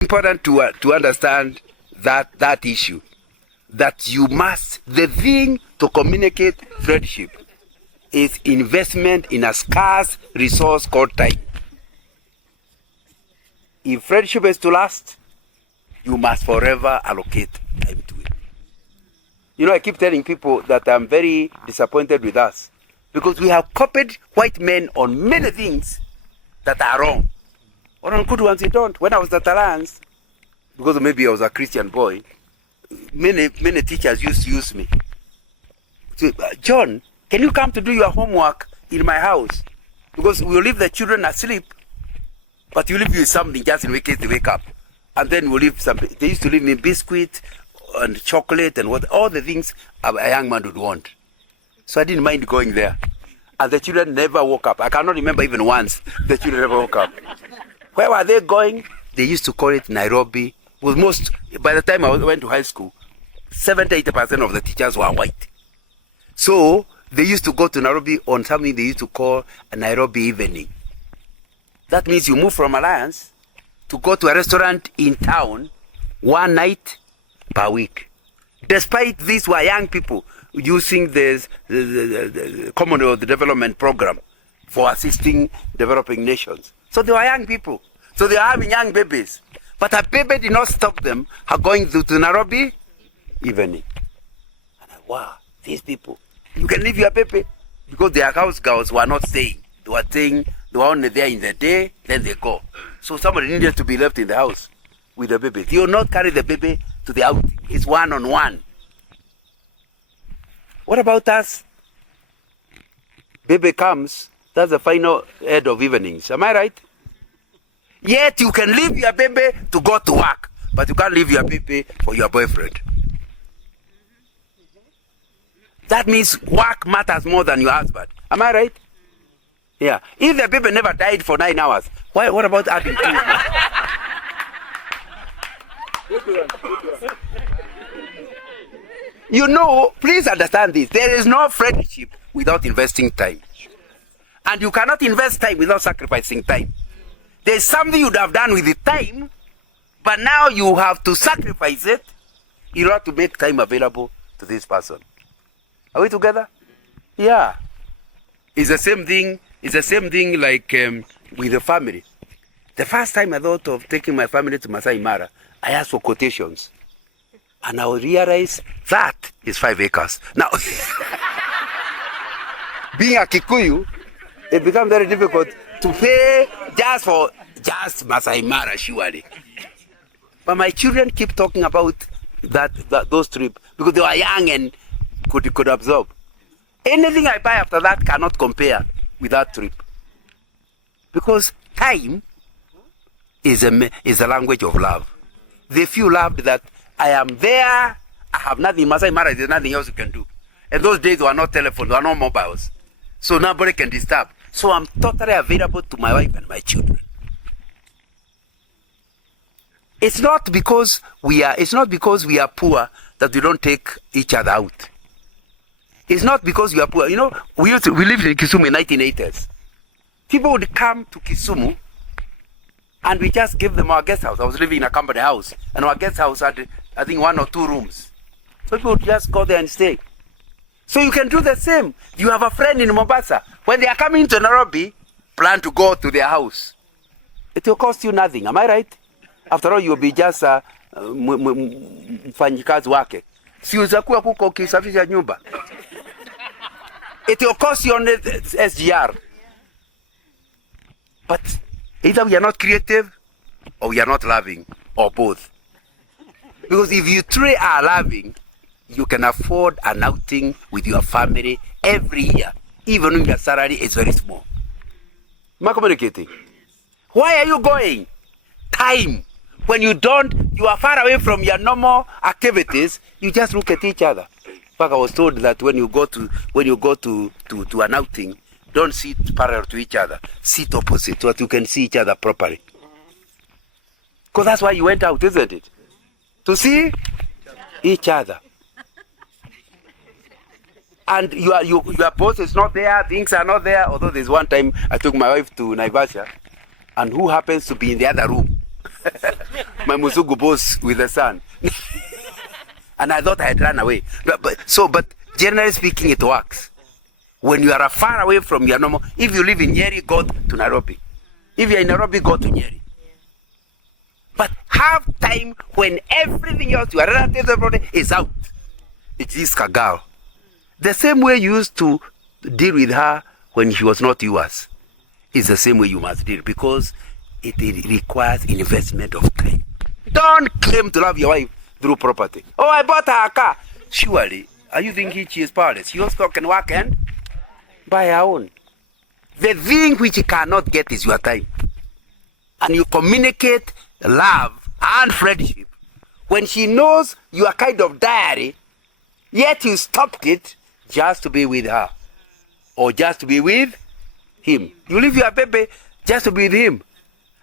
Important to understand that issue, that the thing to communicate friendship is investment in a scarce resource called time. If friendship is to last, you must forever allocate time to it. You know, I keep telling people that I'm very disappointed with us because we have copied white men on many things that are wrong. Or on good ones, you don't. When I was at Alliance, because maybe I was a Christian boy, many teachers used to use me. So, John, can you come to do your homework in my house? Because we'll leave the children asleep, but you leave you something just in case they wake up. And then we'll leave something. They used to leave me biscuit and chocolate and all the things a young man would want. So I didn't mind going there. And the children never woke up. I cannot remember even once the children never woke up. Where were they going? They used to call it Nairobi. By the time I went to high school, 70-80% of the teachers were white. So they used to go to Nairobi on something they used to call a Nairobi evening. That means you move from Alliance to go to a restaurant in town one night per week. Despite these were young people using the Commonwealth Development Program for assisting developing nations. So they were young people. So they were having young babies. But a baby did not stop them going to Nairobi evening. And wow, these people. You can leave your baby because their house girls were not staying. They were only there in the day, then they go. So somebody needed to be left in the house with the baby. You will not carry the baby to the outing. It's one-on-one. What about us? Baby comes, that's the final end of evenings. Am I right? Yet you can leave your baby to go to work, but you can't leave your baby for your boyfriend. That means work matters more than your husband. Am I right? Yeah. If the baby never died for 9 hours, what about adding 2? You know, please understand this. There is no friendship without investing time. And you cannot invest time without sacrificing time. There's something you'd have done with the time, but now you have to sacrifice it in order to make time available to this person. Are we together? Yeah. It's the same thing. It's the same thing like with the family. The first time I thought of taking my family to Masai Mara, I asked for quotations. And I would realize that is 5 acres. Now, being a Kikuyu, it becomes very difficult to pay just Masai Mara, surely. But my children keep talking about those trips because they were young and could absorb. Anything I buy after that cannot compare with that trip. Because time is a language of love. They feel loved that I am there, I have nothing. Masai Mara, there's nothing else you can do. And those days there were no telephones, there were no mobiles. So nobody can disturb. So I'm totally available to my wife and my children. It's not because we are poor that we don't take each other out. It's not because we are poor. You know, we lived in Kisumu in 1980s. People would come to Kisumu and we just give them our guest house. I was living in a company house and our guest house had, I think, 1 or 2 rooms. So people would just go there and stay. So you can do the same. You have a friend in Mombasa. When they are coming to Nairobi, plan to go to their house. It will cost you nothing. Am I right? After all, you'll be just mfanyikazi wake. Si utakuwa kuko ukisafisha nyumba. It will cost you on the SGR. But either we are not creative or we are not loving, or both. Because if you truly are loving, you can afford an outing with your family every year, even when your salary is very small. Am I communicating? Why are you going? Time. When you are far away from your normal activities, you just look at each other. In fact, I was told that when you go to an outing, don't sit parallel to each other. Sit opposite so that you can see each other properly. Because that's why you went out, isn't it? To see each other. And your boss is not there, things are not there. Although there's one time I took my wife to Naivasha, and who happens to be in the other room? my Musugu boss with the son. And I thought I had run away. But generally speaking, it works. When you are far away from your normal, if you live in Nyeri, go to Nairobi. If you're in Nairobi, go to Nyeri. But have time when everything else, your relatives, everybody is out. It is a girl. The same way you used to deal with her when she was not yours is the same way you must deal, because it requires investment of time. Don't claim to love your wife through property. Oh, I bought her a car. Surely, are you thinking she is powerless? She also can work and buy her own. The thing which you cannot get is your time. And you communicate love and friendship when she knows you are kind of diary, yet you stopped it just to be with her or just to be with him. You leave your baby just to be with him,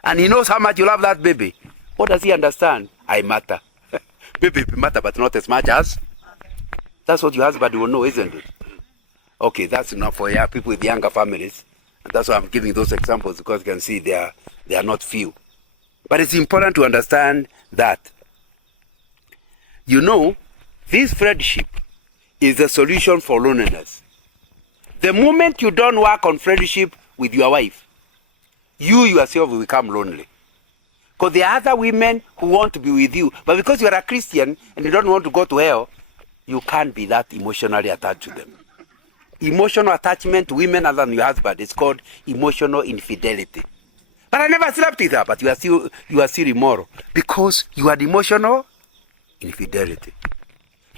and he knows how much you love that baby. What does he understand? I matter. Baby matter, but not as much as. That's what your husband will know, isn't it? Okay, that's enough for people with younger families. And that's why I'm giving those examples, because you can see they are not few. But it's important to understand that, this friendship is the solution for loneliness. The moment you don't work on friendship with your wife, you yourself will become lonely. Because there are other women who want to be with you, but because you are a Christian and you don't want to go to hell, you can't be that emotionally attached to them. Emotional attachment to women other than your husband is called emotional infidelity. But I never slept with her, but you are still immoral because you had emotional infidelity.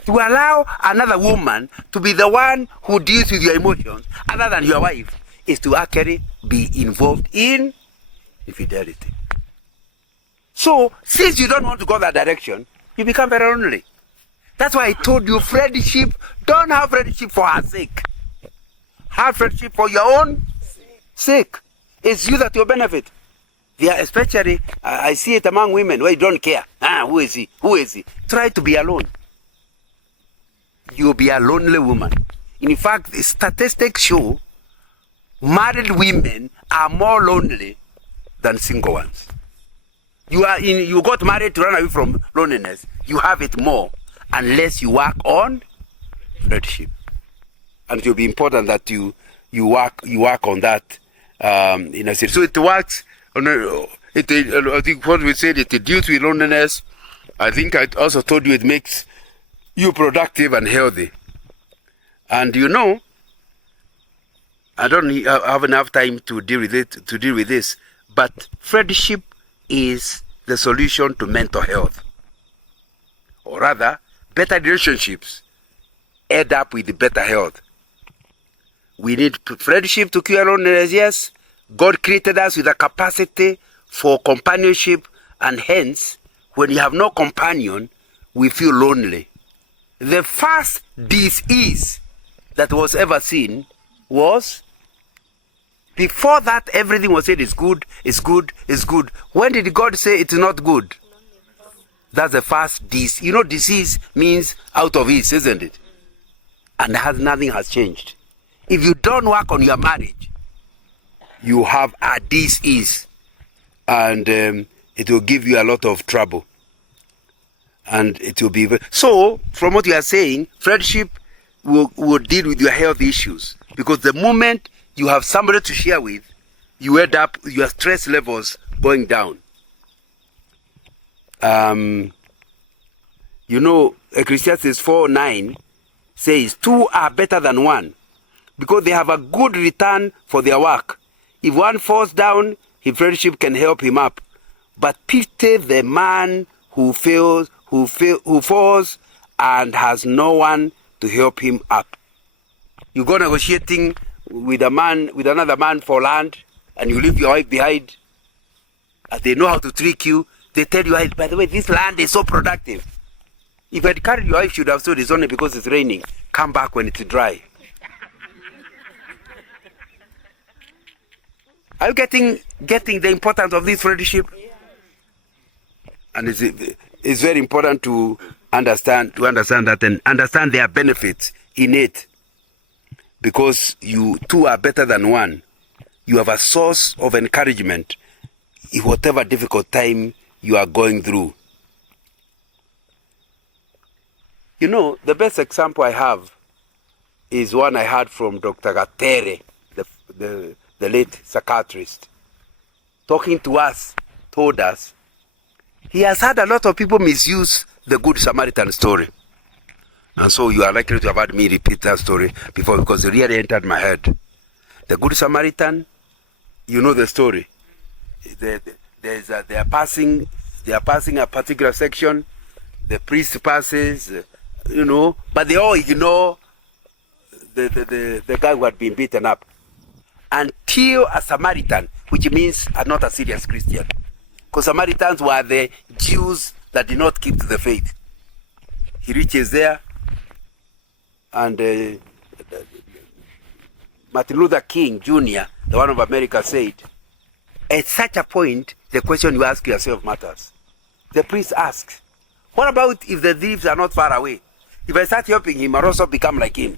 To allow another woman to be the one who deals with your emotions other than your wife is to actually be involved in infidelity. So, since you don't want to go that direction, you become very lonely. That's why I told you friendship, don't have friendship for her sake. Have friendship for your own sake. It's you that will benefit. Especially, I see it among women where you don't care. Who is he? Who is he? Try to be alone. You'll be a lonely woman. In fact, the statistics show married women are more lonely than single ones. You got married to run away from loneliness. You have it more unless you work on friendship. And it will be important that you work on that in a sense. So it works. I think what we said, it deals with loneliness. I think I also told you it makes you productive and healthy. And I don't have enough time to deal with this, but friendship is the solution to mental health. Or rather, better relationships end up with better health. We need friendship to cure loneliness, yes. God created us with a capacity for companionship, and hence, when you have no companion, we feel lonely. The first disease that was ever seen was, before that everything was said is good, is good, is good. When did God say it's not good? That's the first disease. Disease means out of ease, isn't it? And nothing has changed. If you don't work on your marriage, you have a disease, and it will give you a lot of trouble. And it will be so. From what you are saying, friendship will deal with your health issues, because the moment you have somebody to share with, you end up your stress levels going down. Ecclesiastes 4:9 says, 2 are better than 1, because they have a good return for their work. If one falls down, his friendship can help him up. But pity the man who falls and has no one to help him up. You go negotiating with another man for land, and you leave your wife behind, and they know how to trick you. They tell you, by the way, this land is so productive. If I'd carried your wife, she would have said it's only because it's raining. Come back when it's dry. Are you getting the importance of this friendship? And it's very important to understand that and understand their benefits in it. Because you two are better than one. You have a source of encouragement in whatever difficult time you are going through. You know, the best example I have is one I heard from Dr. Gatere, the late psychiatrist, talking to us, told us, he has had a lot of people misuse the Good Samaritan story. And so you are likely to have heard me repeat that story before, because it really entered my head. The Good Samaritan, you know the story. They are passing a particular section, the priest passes, you know, but they all ignore the guy who had been beaten up. Until a Samaritan, which means not a serious Christian, because Samaritans were the Jews that did not keep to the faith. He reaches there, and Martin Luther King Jr., the one of America, said, at such a point, the question you ask yourself matters. The priest asks, what about if the thieves are not far away? If I start helping him, I'll also become like him.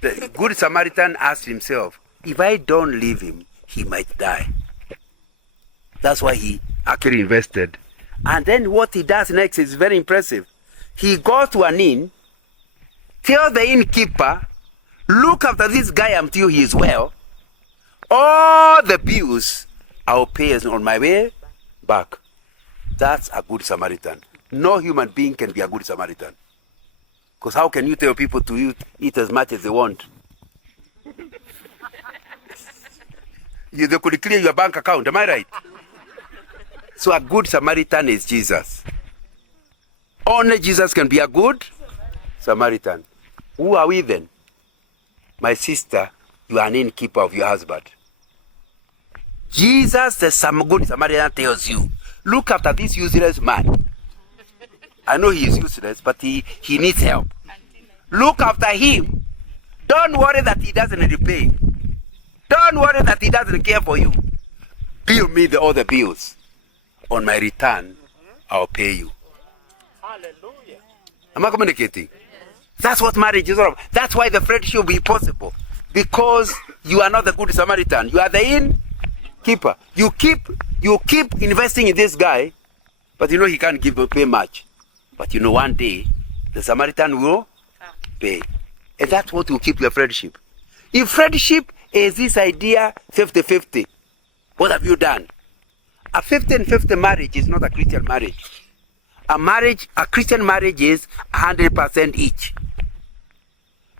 The Good Samaritan asked himself, if I don't leave him, he might die. That's why he actually invested. And then what he does next is very impressive. He goes to an inn, tells the innkeeper, look after this guy until he is well. All the bills I'll pay on my way back. That's a Good Samaritan. No human being can be a Good Samaritan. Because how can you tell people to eat as much as they want? They could clear your bank account, am I right? So a Good Samaritan is Jesus. Only Jesus can be a Good Samaritan. Who are we then? My sister, you are an innkeeper of your husband. Jesus, the Good Samaritan, tells you, look after this useless man. I know he is useless, but he needs help. Look after him. Don't worry that he doesn't repay. Don't worry that he doesn't care for you. Bill me all the bills. On my return, I'll pay you. Hallelujah. Am I communicating? That's what marriage is all about. That's why the friendship will be possible. Because you are not the Good Samaritan. You are the innkeeper. You keep investing in this guy, but you know he can't pay much. But you know one day, the Samaritan will pay. And that's what will keep your friendship. If friendship is this idea 50-50, what have you done? A 50-50 marriage is not a Christian marriage. A Christian marriage is 100% each.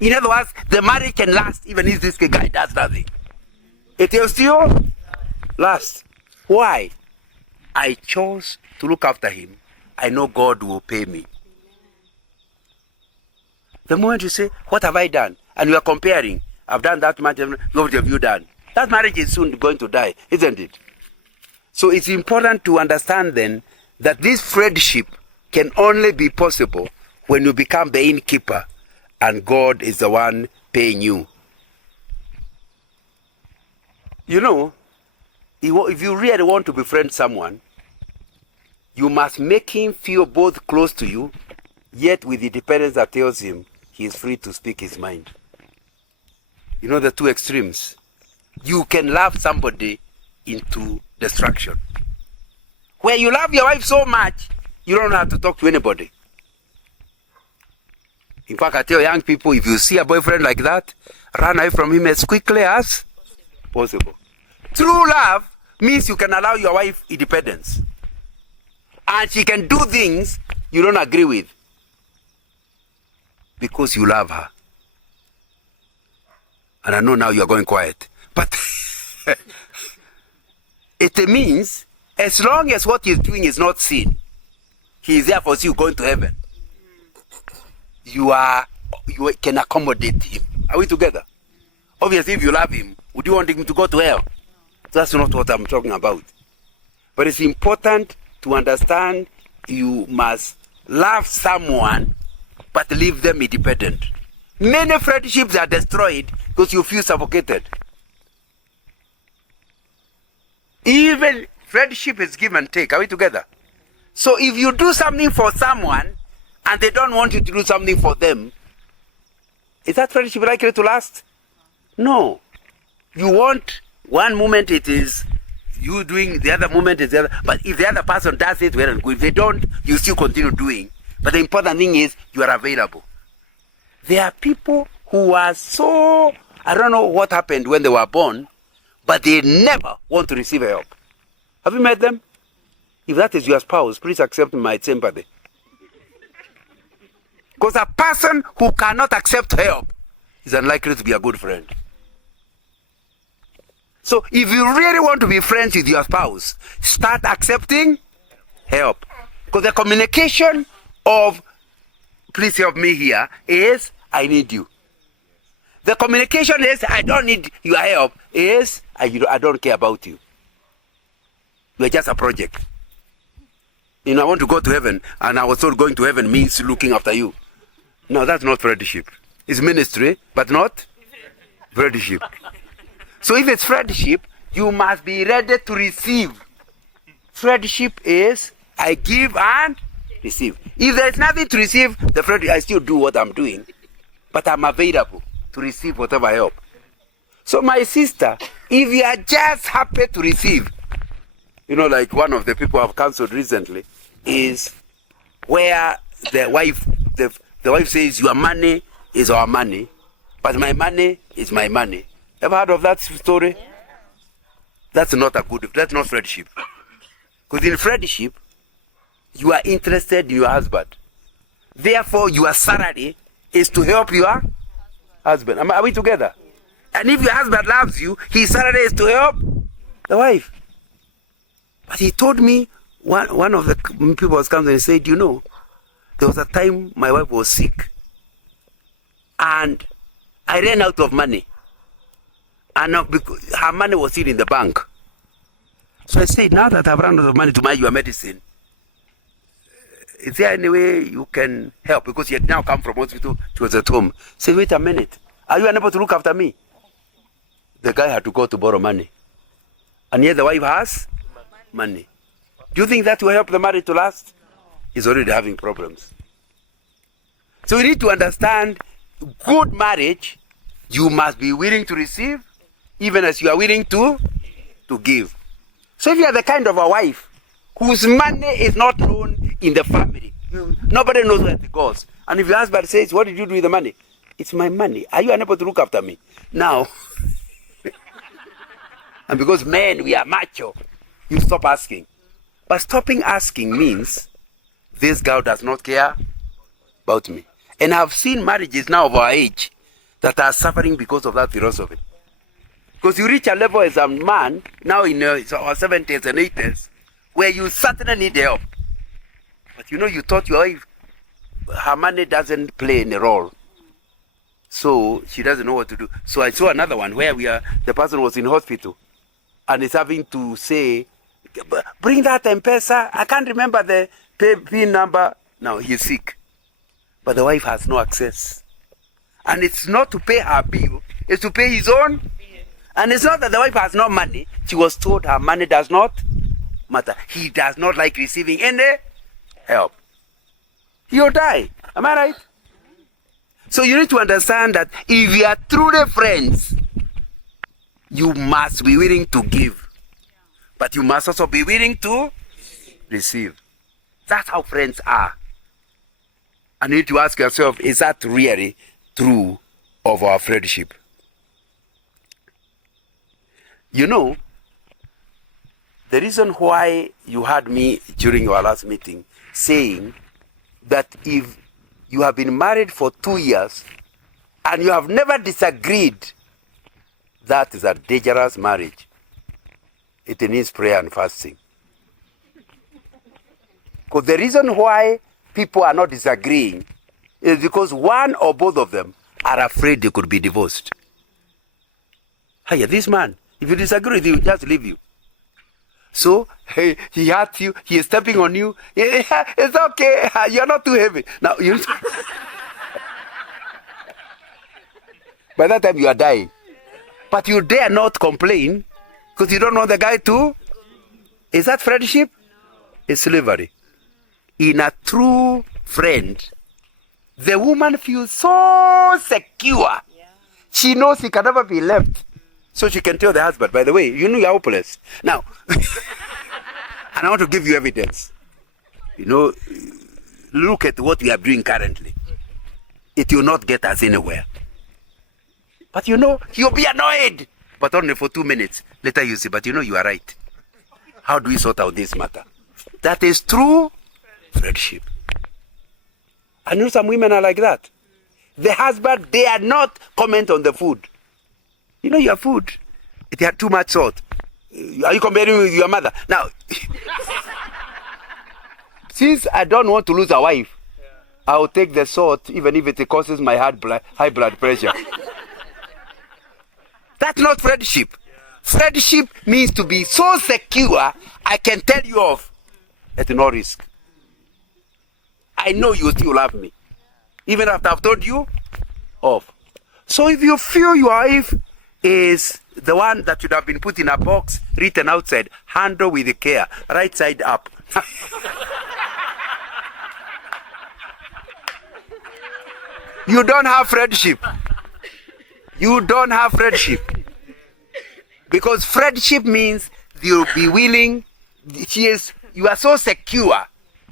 In other words, the marriage can last even if this guy does nothing. It will still last. Why? I chose to look after him. I know God will pay me. The moment you say, what have I done? And you are comparing, I've done that much, what have you done? That marriage is soon going to die, isn't it? So it's important to understand then that this friendship can only be possible when you become the innkeeper and God is the one paying you. You know, if you really want to befriend someone, you must make him feel both close to you, yet with the dependence that tells him he is free to speak his mind. You know the two extremes. You can love somebody into destruction. Where you love your wife so much, you don't have to talk to anybody. In fact, I tell young people, if you see a boyfriend like that, run away from him as quickly as possible. True love means you can allow your wife independence. And she can do things you don't agree with. Because you love her. And I know now you are going quiet. But it means as long as what he's doing is not seen, he is there for you going to heaven. You can accommodate him. Are we together? Obviously, if you love him, would you want him to go to hell? That's not what I'm talking about. But it's important to understand you must love someone, but leave them independent. Many friendships are destroyed because you feel suffocated. Even friendship is give and take. Are we together? So if you do something for someone and they don't want you to do something for them, is that friendship likely to last? No. You want one moment it is you doing, the other moment is the other. But if the other person does it well and good, if they don't, you still continue doing. But the important thing is you are available. There are people who are so, I don't know what happened when they were born, but they never want to receive help. Have you met them? If that is your spouse, please accept my sympathy. Because a person who cannot accept help is unlikely to be a good friend. So if you really want to be friends with your spouse, start accepting help. Because the communication of please help me here is I need you. The communication is I don't need your help is I don't care about you. You are just a project. You know, I want to go to heaven, and I was told going to heaven means looking after you. No, that's not friendship. It's ministry, but not friendship. So if it's friendship, you must be ready to receive. Friendship is I give and receive. If there's nothing to receive, the friendship, I still do what I'm doing, but I'm available to receive whatever help. So my sister, if you are just happy to receive, you know, like one of the people I've counseled recently is where the wife says your money is our money, but my money is my money. Ever heard of that story? That's not friendship. Because in friendship, you are interested in your husband. Therefore, your salary is to help your husband. Are we together? And if your husband loves you, his salary is to help the wife. But he told me, one of the people was coming and said, you know, there was a time my wife was sick. And I ran out of money. And because her money was still in the bank. So I said, now that I've run out of money to buy your medicine, is there any way you can help? Because she had now come from hospital, she was at home. Say, wait a minute. Are you unable to look after me? The guy had to go to borrow money. And yet the wife has money. Do you think that will help the marriage to last? He's already having problems. So you need to understand, good marriage, you must be willing to receive, even as you are willing to give. So if you are the kind of a wife whose money is not known in the family, nobody knows where it goes. And if your husband says, what did you do with the money? It's my money. Are you unable to look after me? Now, and because men, we are macho, you stop asking. But stopping asking means this girl does not care about me. And I've seen marriages now of our age that are suffering because of that philosophy. Because you reach a level as a man, now in our 70s and 80s, where you certainly need help. But you know, you thought your wife, her money doesn't play any role. So she doesn't know what to do. So I saw another one where the person was in hospital and is having to say, bring that M-Pesa. I can't remember the PIN number. Now he's sick. But the wife has no access. And it's not to pay her bill, it's to pay his own. And it's not that the wife has no money. She was told her money does not matter. He does not like receiving any help. He'll die. Am I right? So you need to understand that if you are truly friends, you must be willing to give. But you must also be willing to receive. That's how friends are. And you need to ask yourself, is that really true of our friendship? You know, the reason why you heard me during our last meeting saying that if you have been married for 2 years and you have never disagreed, that is a dangerous marriage. It needs prayer and fasting. Because the reason why people are not disagreeing is because one or both of them are afraid they could be divorced. Hey, this man, if you disagree with you, just leave you. So, hey, he hurt you, he is stepping on you. Yeah, it's okay, you're not too heavy. Now, by that time you are dying. But you dare not complain because you don't want the guy to. Is that friendship? It's slavery. In a true friend, the woman feels so secure. Yeah. She knows he can never be left. So she can tell the husband, by the way, you know you're hopeless. Now, and I want to give you evidence. You know, look at what we are doing currently. It will not get us anywhere. But you'll be annoyed. But only for 2 minutes. Later you say, but you are right. How do we sort out this matter? That is true friendship. I know some women are like that. The husband dare not comment on the food. Your food, it had too much salt. Are you comparing with your mother? Now, since I don't want to lose a wife, I will take the salt even if it causes my high blood pressure. That's not friendship. Friendship means to be so secure, I can tell you off at no risk. I know you still love me. Even after I've told you off. So if you feel your wife is the one that should have been put in a box, written outside, handle with care, right side up. You don't have friendship. You don't have friendship. Because friendship means you'll be willing, you are so secure,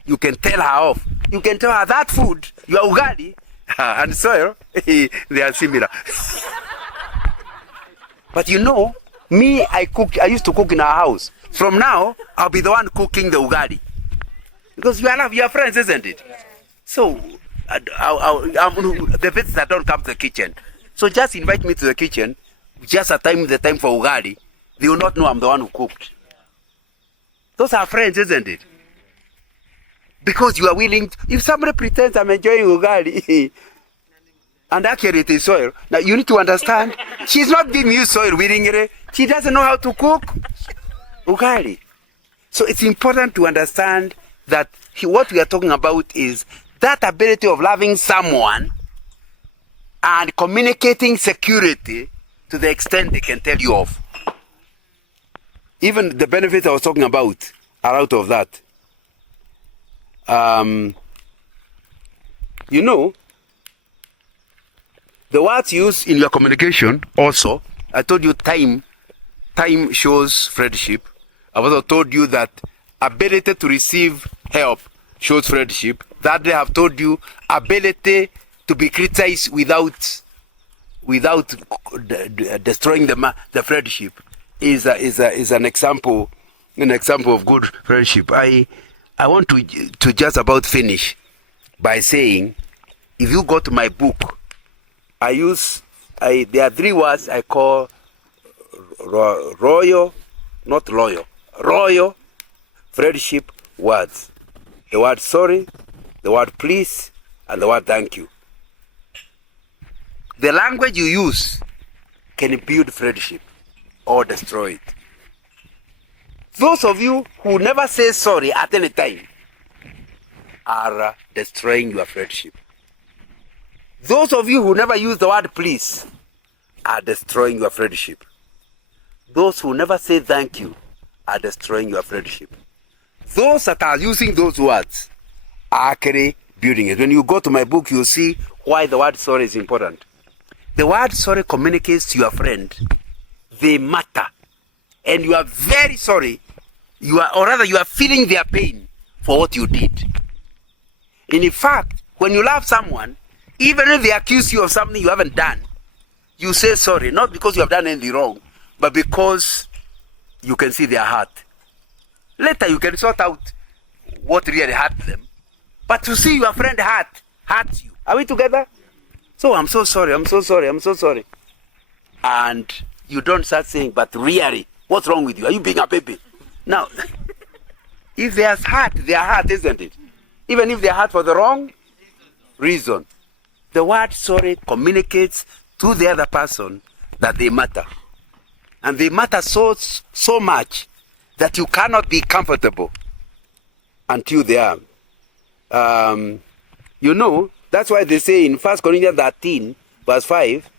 you can tell her off. You can tell her that food, your ugali and soil, they are similar. But me, I used to cook in our house. From now, I'll be the one cooking the ugali. Because you are friends, isn't it? So, the visitors don't come to the kitchen. So just invite me to the kitchen, just the time for ugali. They will not know I'm the one who cooked. Those are friends, isn't it? Because you are willing if somebody pretends I'm enjoying ugali, and actually it is soil. Now you need to understand, she's not giving you soil willingly. She doesn't know how to cook ugali. So it's important to understand that what we are talking about is that ability of loving someone and communicating security to the extent they can tell you off. Even the benefits I was talking about are out of that. The words used in your communication also, I told you time shows friendship. I also told you that ability to receive help shows friendship. That they have told you ability to be criticized without destroying the friendship is an example of good friendship. I want to just about finish by saying, if you go to my book, there are 3 words I call royal friendship words. The word sorry, the word please, and the word thank you. The language you use can build friendship or destroy it. Those of you who never say sorry at any time are destroying your friendship. Those of you who never use the word please are destroying your friendship. Those who never say thank you are destroying your friendship. Those that are using those words are actually building it. When you go to my book, you'll see why the word sorry is important. The word sorry communicates to your friend they matter. And you are very sorry. You are feeling their pain for what you did. And in fact, when you love someone, even if they accuse you of something you haven't done, you say sorry, not because you have done anything wrong, but because you can see their heart. Later you can sort out what really hurt them. But to see your friend hurt you. Are we together? So I'm so sorry. And you don't start saying, but really, what's wrong with you? Are you being a baby? Now, if there's hurt, they are hurt, isn't it? Even if they are hurt for the wrong reason. The word sorry communicates to the other person that they matter. And they matter so much that you cannot be comfortable until they are. That's why they say in 1 Corinthians 13, verse 5,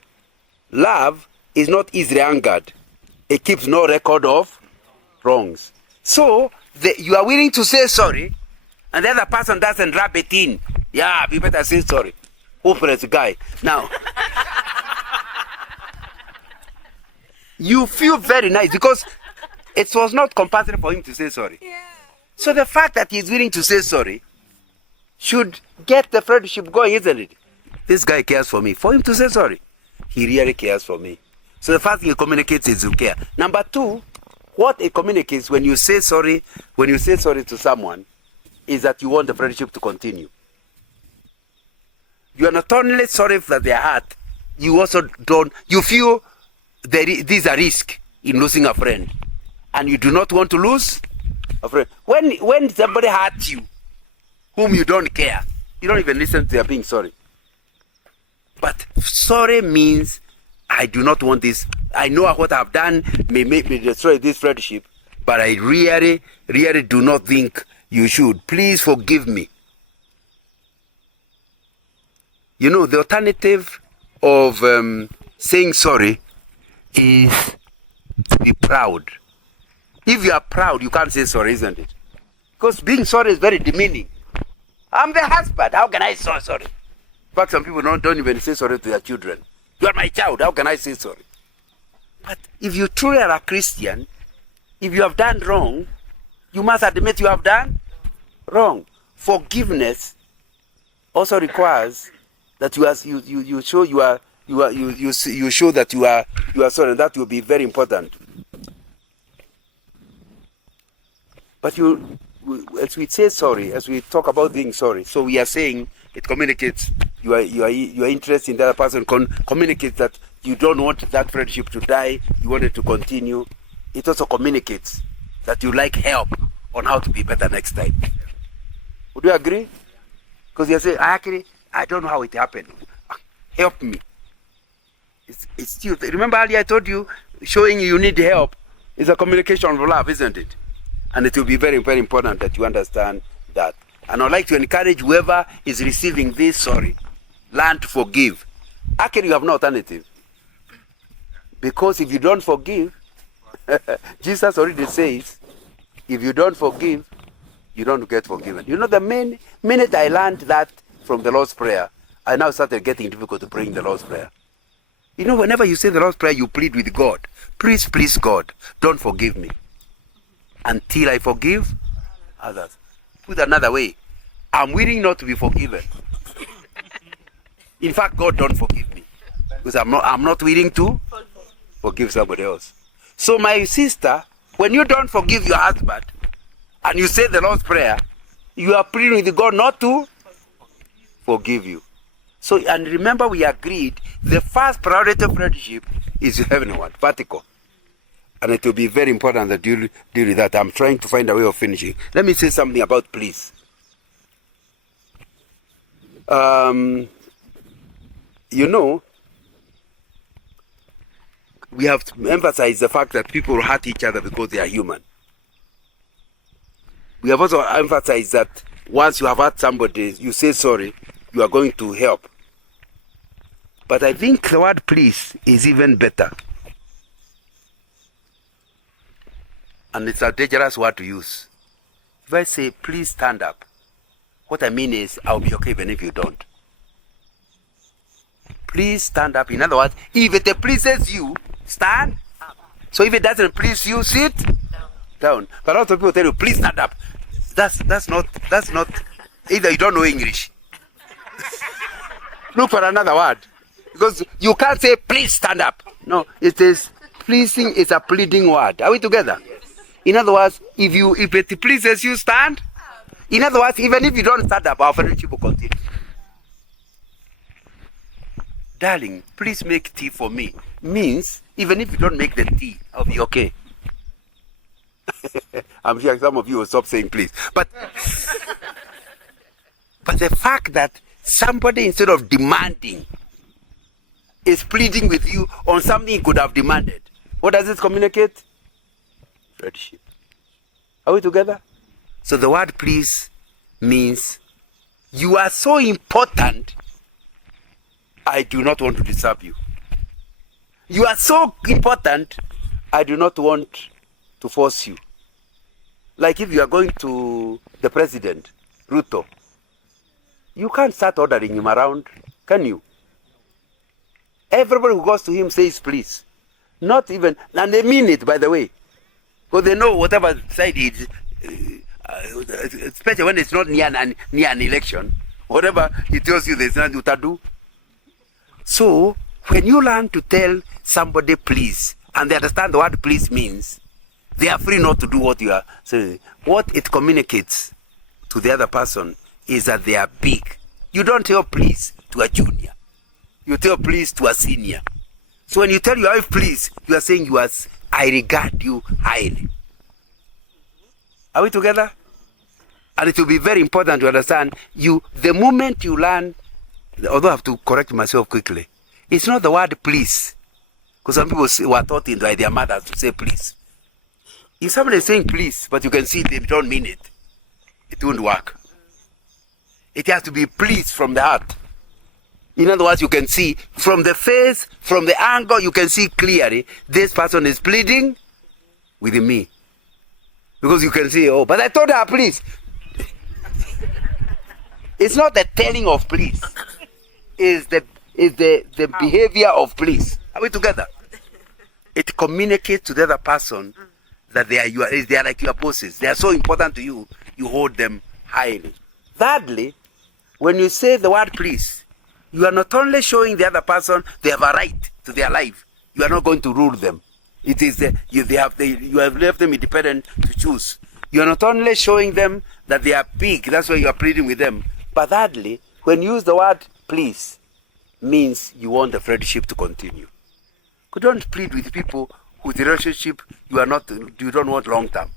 love is not easily angered. It keeps no record of wrongs. So, you are willing to say sorry, and the other person doesn't rub it in. Yeah, we better say sorry. Hopeless guy. Now, you feel very nice because it was not compulsory for him to say sorry. Yeah. So the fact that he's willing to say sorry should get the friendship going, isn't it? This guy cares for me. For him to say sorry, he really cares for me. So the first thing he communicates is you care. Number two, what it communicates when you say sorry to someone, is that you want the friendship to continue. You are not only sorry for their hurt, you also you feel there's a risk in losing a friend. And you do not want to lose a friend. When somebody hurts you, whom you don't care, you don't even listen to their being sorry. But sorry means, I do not want this. I know what I've done may make me destroy this friendship, but I really, really do not think you should. Please forgive me. You know, the alternative of saying sorry is to be proud. If you are proud, you can't say sorry, isn't it? Because being sorry is very demeaning. I'm the husband. How can I say sorry? In fact, some people don't even say sorry to their children. You are my child. How can I say sorry? But if you truly are a Christian, if you have done wrong, you must admit you have done wrong. Forgiveness also requires that you show you show that you are sorry, and that will be very important. But as we say sorry, as we talk about being sorry, so we are saying it communicates your interest in the other person, communicates that you don't want that friendship to die, you want it to continue. It also communicates that you like help on how to be better next time. Would you agree? Because you say, I don't know how it happened. Help me. It's still, remember earlier I told you, showing you need help is a communication of love, isn't it? And it will be very, very important that you understand that. And I'd like to encourage whoever is receiving this sorry, learn to forgive. Actually, you have no alternative. Because if you don't forgive, Jesus already says, if you don't forgive, you don't get forgiven. You know, the minute I learned that from the Lord's Prayer, I now started getting difficult to pray in the Lord's Prayer. You know, whenever you say the Lord's Prayer, you plead with God. Please, please, God, don't forgive me until I forgive others. Put another way, I'm willing not to be forgiven. In fact, God, don't forgive me, because I'm not willing to forgive somebody else. So my sister, when you don't forgive your husband and you say the Lord's Prayer, you are pleading with God not to forgive you. So, and remember, we agreed the first priority of friendship is the heavenly one, vertical. And it will be very important that you deal with that. I'm trying to find a way of finishing. Let me say something about please. You know, we have to emphasize the fact that people hurt each other because they are human. We have also emphasized that once you have hurt somebody, you say sorry, you are going to help. But I think the word please is even better. And it's a dangerous word to use. If I say, please stand up, what I mean is, I'll be okay even if you don't. Please stand up. In other words, if it pleases you, stand up. So if it doesn't please you, sit down. But a lot of people tell you, please stand up. That's not, either you don't know English. Look for another word. Because you can't say, please stand up. No, it is, pleasing is a pleading word. Are we together? In other words, if it pleases you, stand. In other words, even if you don't stand up, our friendship will continue. Darling, please make tea for me. Means, even if you don't make the tea, I'll be okay. I'm sure some of you will stop saying please. But the fact that somebody, instead of demanding, is pleading with you on something he could have demanded, what does it communicate? Friendship. Are we together? So the word please means you are so important, I do not want to disturb you. You are so important, I do not want to force you. Like if you are going to the president, Ruto, you can't start ordering him around, can you? Everybody who goes to him says please. Not even, and they mean it, by the way. Because they know whatever side he is, Especially when it's not near an election. Whatever he tells you, there's nothing to do. So, when you learn to tell somebody please, and they understand the word please means, they are free not to do what you are saying. What it communicates to the other person is that they are big. You don't tell please to a junior. You tell please to a senior. So when you tell your wife please, you are saying I regard you highly. Are we together? And it will be very important to understand the moment you learn, although I have to correct myself quickly, it's not the word please. Because some people were taught by their mothers to say please. If somebody is saying please, but you can see they don't mean it, it won't work. It has to be please from the heart. In other words, you can see from the face, from the angle, you can see clearly this person is pleading with me. Because you can see, but I told her please. It's not the telling of please. It's the behavior of please. Are we together? It communicates to the other person that they are like your bosses. They are so important to you, you hold them highly. Thirdly, when you say the word please, you are not only showing the other person they have a right to their life. You are not going to rule them. It is you have left them independent to choose. You are not only showing them that they are big, that's why you are pleading with them. But thirdly, when you use the word please, means you want the friendship to continue. You don't plead with people whose relationship you don't want long term.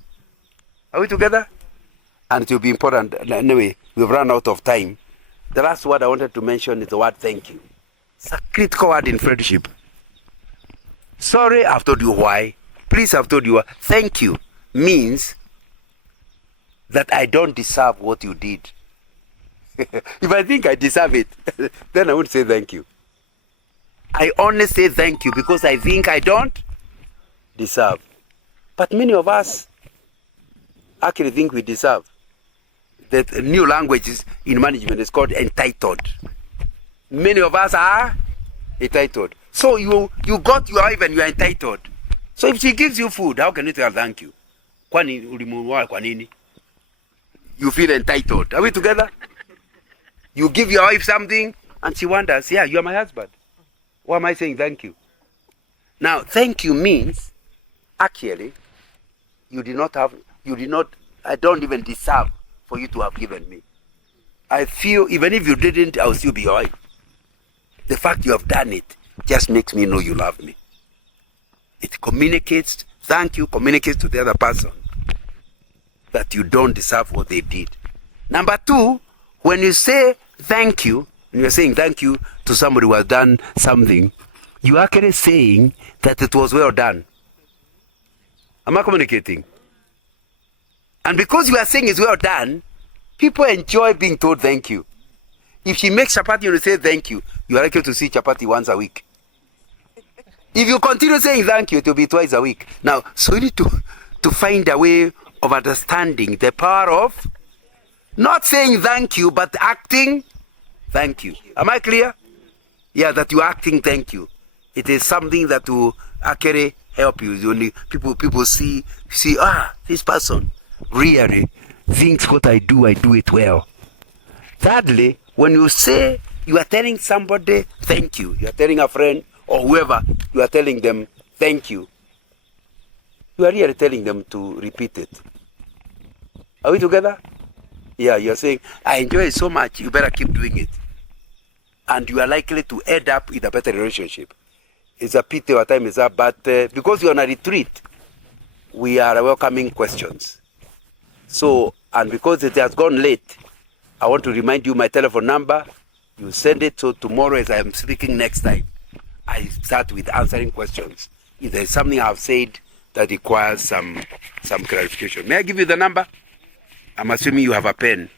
Are we together? And it will be important. Anyway, we've run out of time. The last word I wanted to mention is the word thank you. It's a critical word in friendship. Sorry, I've told you why. Please, I've told you why. Thank you means that I don't deserve what you did. If I think I deserve it, then I won't say thank you. I only say thank you because I think I don't deserve. But many of us actually think we deserve. The new language in management is called entitled. Many of us are entitled. So you got your wife and you are entitled. So if she gives you food, how can you tell thank you? You feel entitled. Are we together? You give your wife something and she wonders, yeah, you are my husband. Why am I saying thank you? Now, thank you means, actually, I don't even deserve for you to have given me. I feel, even if you didn't, I'll still be your wife. The fact you have done it just makes me know you love me. It communicates, thank you communicates to the other person that you don't deserve what they did. Number two, when you say thank you, when you're saying thank you to somebody who has done something, you're actually saying that it was well done. Am I communicating? And because you are saying it's well done, people enjoy being told thank you. If she makes chapati and you say thank you, you are likely to see chapati once a week. If you continue saying thank you, it will be twice a week. Now, so you need to find a way of understanding the power of not saying thank you, but acting thank you. Am I clear? Yeah, that you are acting thank you. It is something that will actually help you. Only people see, this person really thinks what I do it well. Thirdly, when you say you are telling somebody thank you, you are telling a friend or whoever, you are telling them thank you, you are really telling them to repeat it. Are we together? Yeah, you are saying, I enjoy it so much, you better keep doing it. And you are likely to end up in a better relationship. It's a pity our time is up, but because you're on a retreat, we are welcoming questions. So, and because it has gone late, I want to remind you my telephone number. You send it, so tomorrow as I am speaking next time, I start with answering questions. If there is something I've said that requires some clarification. May I give you the number? I'm assuming you have a pen.